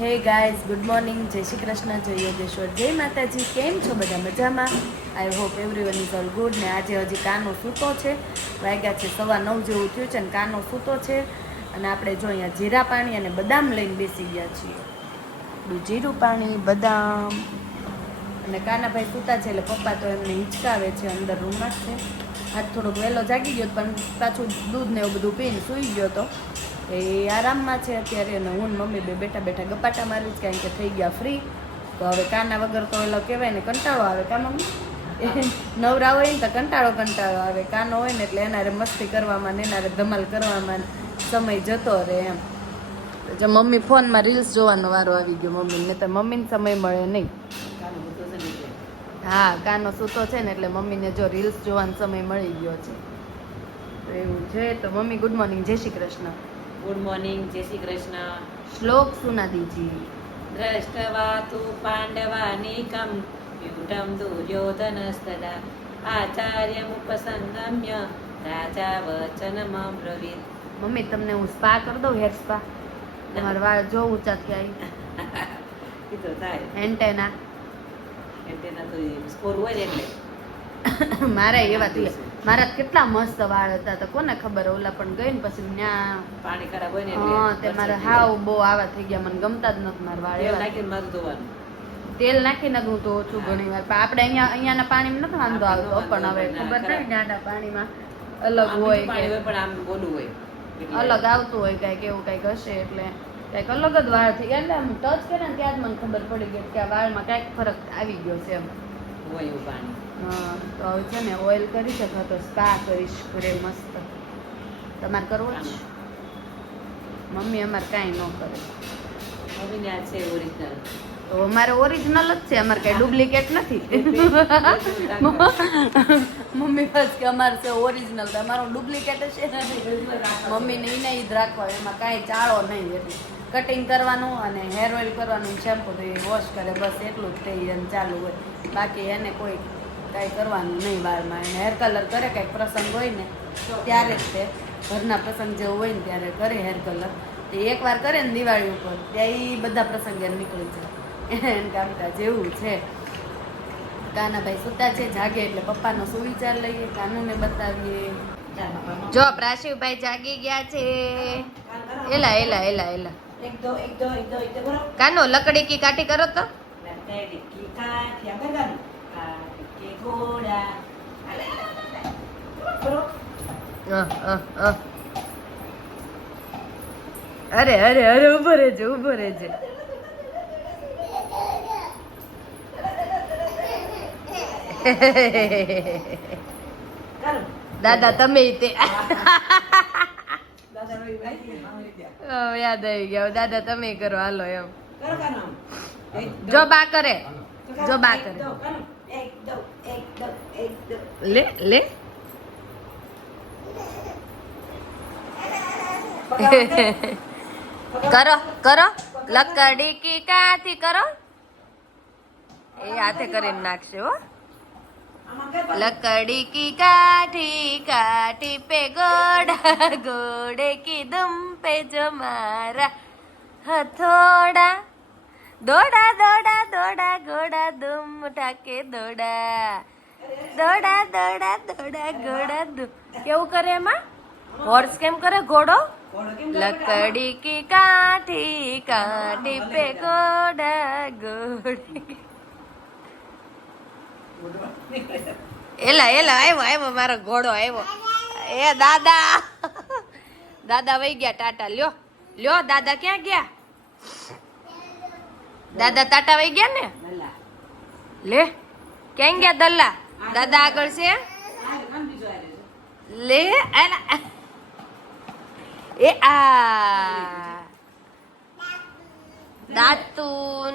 Hey guys, good morning, જય શ્રી કૃષ્ણ, જય યોગેશ્વર, જય માતાજી. કેમ છો બધા? મજામાં? I hope everyone is all good. ને આજે હજી કાનો સૂતો છે, વાગ્યા છે 9:15 જેવું થયું છે ને કાનો સૂતો છે. અને આપણે જો અહીંયા જીરા પાણી અને બદામ લઈને બેસી ગયા છીએ. જીરું પાણી, બદામ અને કાનાભાઈ સૂતા છે એટલે પપ્પા તો એમને હિંચકાવે છે, અંદર રૂમમાં જ છે. આજ થોડોક વહેલો જાગી ગયો પણ પાછું દૂધ ને એવું બધું પીને સૂઈ ગયો હતો. એ આરામમાં છે અત્યારે. અને હું મમ્મી બે બેઠા બેઠા ગપાટા મારી જ, કારણ કે થઈ ગયા ફ્રી. તો હવે કાના વગર તો એલો કહેવાય ને કંટાળો આવે. કા મમ્મી નવરા હોય ને તો કંટાળો આવે. કાનો હોય ને એટલે એનારે મસ્તી કરવામાં ને એનારે ધમાલ કરવામાં સમય જતો રહે એમ. જો મમ્મી ફોનમાં રીલ્સ જોવાનો વારો આવી ગયો મમ્મીને, તો મમ્મીને સમય મળે નહીં. હા, કાનો સૂતો છે ને એટલે મમ્મીને જો રીલ્સ જોવાનો સમય મળી ગયો છે. તો એવું છે. તો મમ્મી ગુડ મોર્નિંગ, જય શ્રી કૃષ્ણ. गुड मॉर्निंग, जय श्री कृष्ण. श्लोक सुना दीजिए. दृष्टवा तु पाण्डवानीकं व्यूढं दुर्योधनस्तदा आचार्यमुपसंगम्य राजा वचनमब्रवीत्. મમ્મી તમને હું સ્પા કરી દઉં, હેર સ્પા. તમારા વાળ જો ઊંચા થયા. એ તો થાય. એન્ટેના તો સ્કોર હોય ને એટલે મારા એવા થયા. મારા કેટલા મસ્ત વાળ હતા તો કોને ખબર. ઓલા પણ ગઈ ને પછી ત્યાં પાણી ખરાબ હોય ને હા, તે મારા હાવ બહુ આવા થઈ ગયા. મને ગમતા જ નથી મારા વાળ. તેલ નાખીને મારું ધોવાનું. તેલ નાખીને હું તો ઓછું ઘણી વાર. પણ આપણે અહીંયાના પાણીમાં નથી વાંધો આવતો. પણ હવે ખબર નહીં ત્યાંના પાણીમાં અલગ હોય કે પણ આમ બોલું હોય અલગ આવતું હોય કઈક એવું કઈક હશે. એટલે કઈક અલગ જ વાળ થઈ ગયા. એટલે આમ ટચ કરે ને ત્યાં જ મને ખબર પડી ગઈ કે આ વાળમાં કઈક ફરક આવી ગયો છે એમ. હોય એવું પાણી. હા, તો હવે છે ને ઓઇલ કરીશ અથવા તો સ્પા કરીશ ઘરે મસ્ત. તમારે કરવો જ? મમ્મી અમારે કાંઈ ન કરે. મમ્મીને આ છે ઓરિજિનલ. તો અમારે ઓરિજિનલ જ છે, અમારે કઈ ડુપ્લિકેટ નથી. મમ્મી બસ કે અમારે છે ઓરિજિનલ, તમારો ડુપ્લિકેટ છે. મમ્મીને એને જ રાખવા, એમાં કાંઈ ચાળો નહીં. એટલે કટિંગ કરવાનું અને હેર ઓઇલ કરવાનું, શેમ્પુ તો એ વોશ કરે, બસ એટલું જ થઈ એને ચાલુ હોય. બાકી એને કોઈ કાંઈ કરવાનું નહીં વાળમાં. એને હેર કલર કરે, કાંઈક પ્રસંગ હોય ને ત્યારે જ તે ઘરના પ્રસંગ જેવું હોય ને ત્યારે કરે હેર કલર. તે એકવાર કરે ને દિવાળી ઉપર, ત્યાં એ બધા પ્રસંગ એને નીકળી જાય. એને કામકાજ જેવું છે. કાનાભાઈ સૂતા છે, જાગે એટલે પપ્પાનો સુવિચાર લઈએ, કાનુને બતાવીએ. જો પ્રાશિવભાઈ જાગી ગયા છે. એલા એલા એલા એલા એક દો બરો. કાનો લકડી કી કાટી કરો તો. લકડી કી કાઠી આગળ ગાનું. કાઠી કે ઘોડા. બરો. અરે અરે અરે ઉભો રહેજે, ઉભો રહેજે. દાદા તમે તે યાદ આવી ગયા. દાદા તમે કરો, હાલો એમ. જો બા કરે, જો બા કરે. લે લે કરો કરો. લકડી કી કાથી કરો. એ હાથે કરીને નાખશે હો. लकड़ी की काठी काठी पे घोड़ा घोड़े की दुम पे जो मारा हथौड़ा दौड़ा दौड़ा दौड़ा घोड़ा दुम उठा के दौड़ा दौड़ा दौड़ा दौड़ा घोड़ा दुम. કેવું કરે એમાં? હોર્સ કેમ કરે ઘોડો? લકડી કી કાઠી કાઠી પે ઘોડા ઘોડે. એલા એલા આવ્યો મારો ઘોડો આવ્યો. એ દાદા દાદા વહી ગયા ટાટા. લ્યો લ્યો દાદા ક્યાં ગયા? દાદા ટાટા વહી ગયા ને. લે ક્યાં ગયા દલ્લા? દાદા આગળ છે. લે એલા એ આ દાતુન.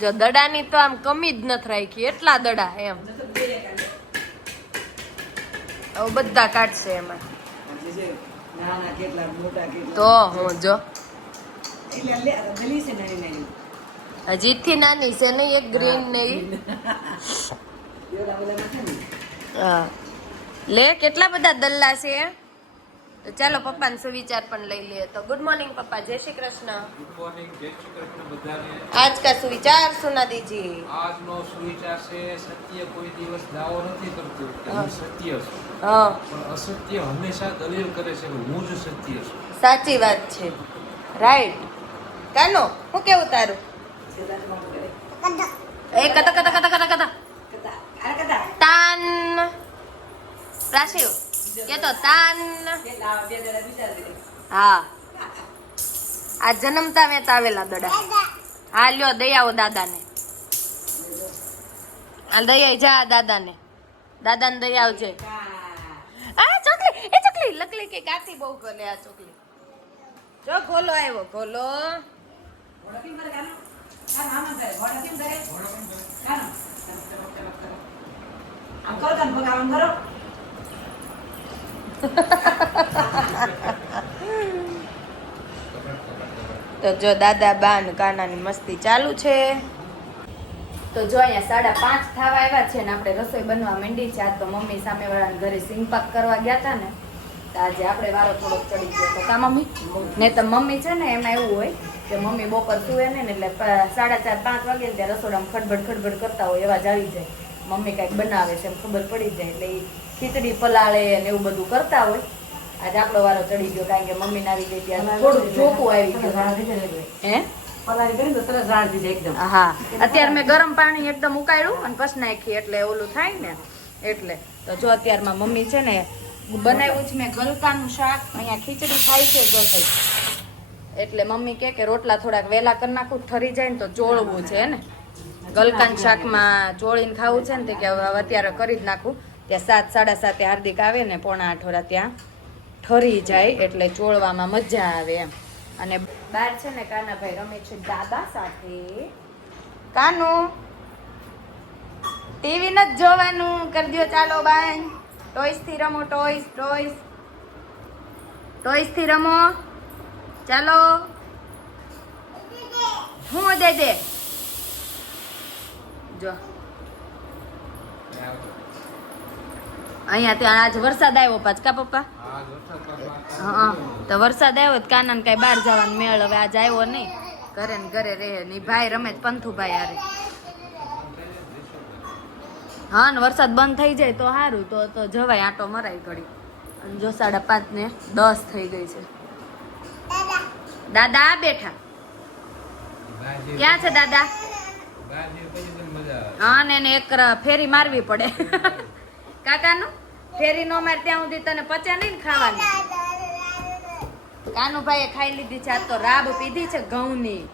જો દડાની તો આમ કમી જ નથી રાખી, એટલા દડા એમ. હવે બધા કાઢશે એમાં તો હું જો હજી થી નાની છે નહીં, એક ગ્રીન નહીં. હા લે કેટલા બધા દલ્લા છે. તો ચાલો પપ્પાનો સુવિચાર પણ લઈ લઈએ. તો ગુડ મોર્નિંગ પપ્પા, જય શ્રી કૃષ્ણ. ગુડ મોર્નિંગ, જય શ્રી કૃષ્ણ બધાને. आज का सुविचार सुना दीजिए. આજનો સુવિચાર છે સત્ય કોઈ દિવસ દાવો નથી કરતું કે હું સત્ય છું, હા, પણ અસત્ય હંમેશા દલીલ કરે છે કે હું જ સત્ય છું. સાચી વાત છે. રાઈટ. કાનો હું કેવું તારું? એ કતા કતા કતા કતા કતા તાન રાશિઓ કે તો તાન. હા, આ જન્મતા વેતા આવેલા દડા. હા લ્યો દઈ આવો દાદાને. આ દઈ આઈ જા દાદાને. દાદાને દઈ આવજે. આ ચોકલી, એ ચોકલી લકલી કે કાતી બહુ કરે આ ચોકલી. જો ગોલો આવ્યો, ગોલો. તો જો દાદા બા ને કાનાની મસ્તી ચાલુ છે. તો જો અહીંયા 5:30 થવા આવ્યા છે ને આપણે રસોઈ બનવા માંડી છે. આજ તો મમ્મી સામેવાળાના ઘરે સિંગ પાક કરવા ગયા હતા ને, તો આજે આપણે વારો થોડોક ચડી ગયો તો કા મમ્મી. ને તો મમ્મી છે ને એમાં એવું હોય કે મમ્મી બપોર સુવે ને એટલે 4:30-5 વાગે ને ત્યાં રસોડામાં ખડબડ કરતા હોય, એવા જ આવી જાય. મમ્મી કાંઈક બનાવે છે એમ ખબર પડી જાય, એટલે એ ખીચડી પલાળે ને એવું બધું કરતા હોય. આજે આપણો વારો ચડી ગયો કારણ કે મમ્મી આવી ગઈ ત્યાં થોડુંક ચોખ્ખું આવી ગયું. હે હા, અત્યારે મેં ગરમ પાણી એકદમ ઉકાળ્યું અને કસ નાખી એટલે ઓલું થાય ને એટલે. તો જો અત્યારમાં મમ્મી છે ને બનાવ્યું છે મેં ગલકાનું શાક. અહીંયા ખીચડી ખાય છે જો થઈ, એટલે મમ્મી કે રોટલા થોડાક વહેલા કરી નાખું, ઠરી જાય ને તો ચોળવું છે ને. ગલકાન શાકમાં ચોળીને ખાવું છે ને તે કે હવે અત્યારે કરી જ નાખું. ત્યાં 7-7:30 હાર્દિક આવે ને 7:45 ત્યાં ઠરી જાય એટલે ચોળવામાં મજા આવે એમ. અને બાર છે ને કાનાભાઈ રમે છે દાદા સાથે. કાનું ટીવી નથી જોવાનું, કરી દો ચાલો બાય. ટોયસ થી રમો, ટોયસ ટોયસ ટોયસ થી રમો ચાલો. હું દે દે જો અહીંયા ત્યાં આજ વરસાદ આવ્યો પાછા પપ્પા. હા, તો વરસાદ આવ્યો તો કાનાને કઈ બહાર જવાનું મેળ હવે આજ આવ્યો નહીં, ઘરે ને ઘરે રહે. ની ભાઈ રમે પંથુભાઈ હારે. હા ને વરસાદ બંધ થઈ જાય તો સારું, તો જવાય આંટો મરાય ઘડી. અને જો 5:30 થઈ ગઈ છે. દાદા આ બેઠા. ક્યાં છે દાદા? હા ને એને એક ફેરી મારવી પડે. કાકાનું ફેરી નો મારે ત્યાં સુધી તને પચા નહીં ને ખાવાની. કાનુભાઈએ ખાઈ લીધી છે. આ તો રાબ પીધી છે ઘઉંની.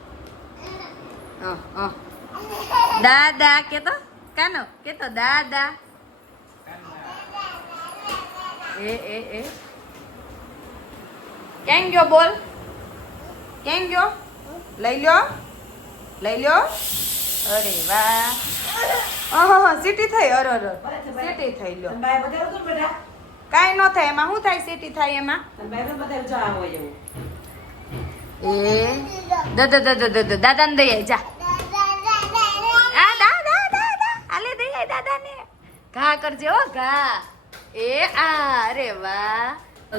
દાદા કેતો કાનો કેતો દાદા. એ કેમ ગયો બોલ? કેમ ગયો? લઈ લ્યો. અરે વાહ, સીટી થઈ. સીટી થઈ લ્યો. કાઈ ન થાય એમાં. શું થાય સીટી થાય એમાં? દાદા ને દઈ જા. આલે દઈ દાદા ને. ઘા કરજે હો ઘા. અરે વાહ.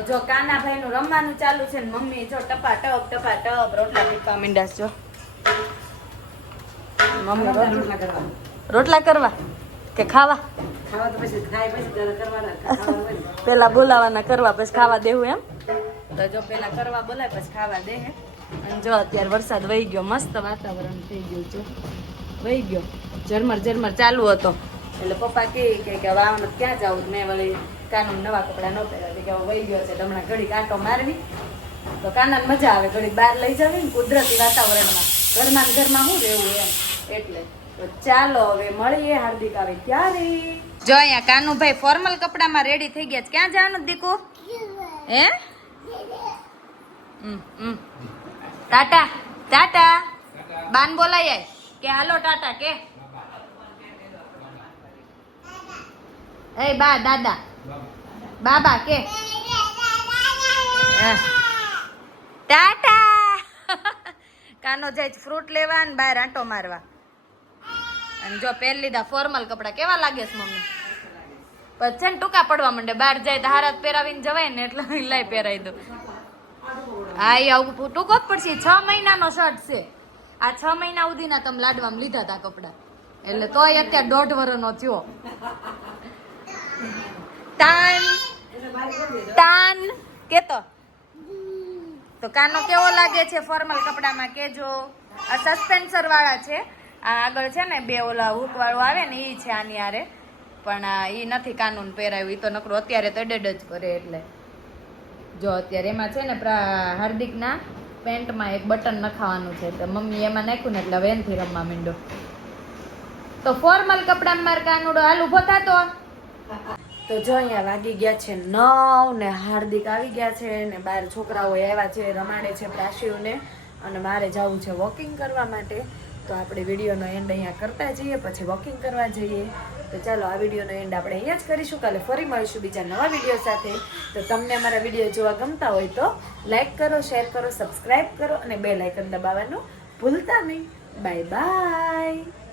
જો કાનાભાઈ નું રમવાનું ચાલુ છે ને મમ્મી જો ટપાટપ રોટલા પીપા મીંડાસ. જો મમ્મી રોટલા કરવા કે ખાવા? પેલા બોલાવાના કરવા પછી ખાવા દેવું એમ. તો જો પેલા કરવા બોલાય પછી ખાવા દે. અને જો અત્યારે વરસાદ વહી ગયો, મસ્ત વાતાવરણ થઈ ગયું છે. વહી ગયો, ઝરમર ચાલુ હતો. એટલે પપ્પા કે વાવણ ક્યાં જાવું? મેં વળી કાનું નવા કપડા ન પહેર્યા કે વહી ગયો છે હમણાં ઘડી કાંટો મારવી. તો કાના મજા આવે ઘડી બહાર લઈ જવી ને કુદરતી વાતાવરણમાં. ઘરમાં શું રહેવું એમ. એટલે તો ચાલો હવે મળીએ હાર્દિક આવે ત્યારે. જો અહીંયા કાનુભાઈ ફોર્મલ કપડામાં રેડી થઈ ગયા છે. ક્યાં જવાનું દીકુ? હે ટાટા બાન બોલાય કે હાલો ટાટા કે એ બા દાદા બાબા કે ટાટા. કાનો જાય ફ્રૂટ લેવા ને બહાર આંટો મારવા. અને જો પહેરી લીધા ફોર્મલ કપડા. કેવા લાગે છે મમ્મી? પછી છે ને ટૂંકા પડવા માંડે બહાર જાય તો હારા પહેરાવીને જવાય ને એટલે લાઈ પહેરાવી દો. હા એ આવું ટૂંકો જ પડશે. 6 મહિનાનો શર્ટ છે આ. 6 મહિના સુધીના તમે લાડવામાં લીધા હતા કપડા એટલે તોય અત્યારે 1.5 વર્ષનો થયો. તાન તાન કેતો તો કાનો કેવો લાગે છે ફોર્મલ કપડામાં કેજો. આ સસ્પેન્સર વાળા છે. આ આગળ છે ને 2 ઓલા હુક વાળું આવે ને એ છે આની હારે, પણ એ નથી કાનૂન પહેરાવ્યું. એ તો નકરું અત્યારે તો એડેડ જ કરે. એટલે જો અત્યારે એમાં છે ને હાર્દિકના પેન્ટમાં એક બટન નખાવાનું છે તો મમ્મી એમાં નાખ્યું ને એટલે હવે એનથી રમવા માંડ્યો. તો ફોર્મલ કપડામાં માર કાનુડો હાલ ઉભો થતો. તો જો અહીંયા વાગી ગયા છે 9 ને હાર્દિક આવી ગયા છે ને બહાર છોકરાઓ આવ્યા છે, રમાડે છે પ્રાશીઓને, અને મારે જવું છે વોકિંગ કરવા માટે. તો આપણે વિડીયોનો એન્ડ અહીંયા કરતા જઈએ, પછી વોકિંગ કરવા જઈએ. તો ચાલો આ વિડીયોનો એન્ડ આપણે અહીંયા જ કરીશું. કાલે ફરી મળીશું બીજા નવા વિડીયો સાથે. તો તમને અમારા વિડીયો જોવા ગમતા હોય તો લાઈક કરો, શેર કરો, સબસ્ક્રાઈબ કરો અને બેલ આઇકન દબાવવાનું ભૂલતા નહીં. Bye bye.